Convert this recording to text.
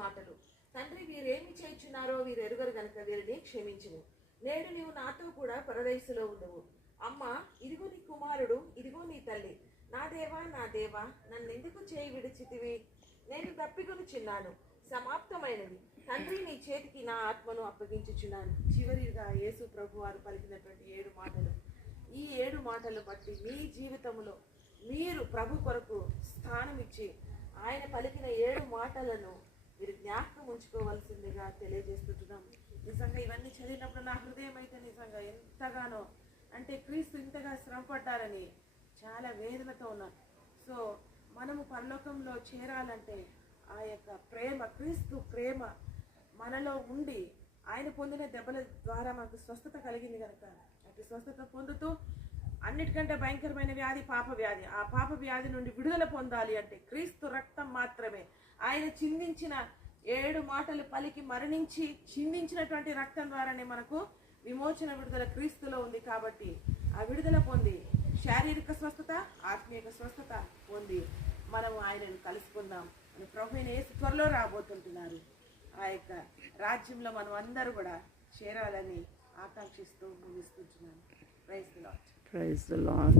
మాటలు. తండ్రి, వీరేమి చేయుచున్నారో వీరు ఎరుగరు గనుక వీరిని క్షమించుము. నేడు నీవు నాతో కూడా పరదేశులో ఉండువు. అమ్మా, ఇదిగో నీ కుమారుడు, ఇదిగో నీ తల్లి. నా దేవా, నా దేవా, నన్నెందుకు చేయి విడిచితివి? నేను తప్పికొనుచున్నాను, సమాప్తమైనది. తండ్రి, నీ చేతికి నా ఆత్మను అప్పగించుచున్నాను. చివరిగా యేసు ప్రభు వారు పలికినటువంటి 7 మాటలు. ఈ 7 మాటలు బట్టి మీ జీవితంలో మీరు ప్రభు కొరకు స్థానం ఇచ్చి ఆయన పలికిన 7 మాటలను మీరు జ్ఞాపకం ఉంచుకోవాల్సిందిగా తెలియజేస్తున్నాం. నిజంగా ఇవన్నీ చదివినప్పుడు నా హృదయం అయితే నిజంగా ఎంతగానో, అంటే క్రీస్తు ఇంతగా శ్రమపడ్డారని చాలా వేదనతో ఉన్నాను. సో మనము పరలోకంలో చేరాలంటే ఆ యొక్క ప్రేమ, క్రీస్తు ప్రేమ మనలో ఉండి ఆయన పొందిన దెబ్బల ద్వారా మనకు స్వస్థత కలిగింది కనుక అటు స్వస్థత పొందుతూ అన్నిటికంటే భయంకరమైన వ్యాధి పాప వ్యాధి. ఆ పాప వ్యాధి నుండి విడుదల పొందాలి అంటే క్రీస్తు రక్తం మాత్రమే. ఆయన చిందించిన 7 మాటలు పలికి మరణించి చిందించినటువంటి రక్తం ద్వారానే మనకు విమోచన, విడుదల క్రీస్తులో ఉంది. కాబట్టి ఆ విడుదల పొంది శారీరక స్వస్థత, ఆత్మీయ స్వస్థత పొంది మనము ఆయనను కలుసుకుందాం అని ప్రభువైన యేసు త్వరలో రాబోతుంటున్నారు. ఆ యొక్క రాజ్యంలో మనం అందరూ కూడా చేరాలని ఆకాంక్షిస్తూ ముగిస్తున్నాను. Praise the Lord. Praise the Lord.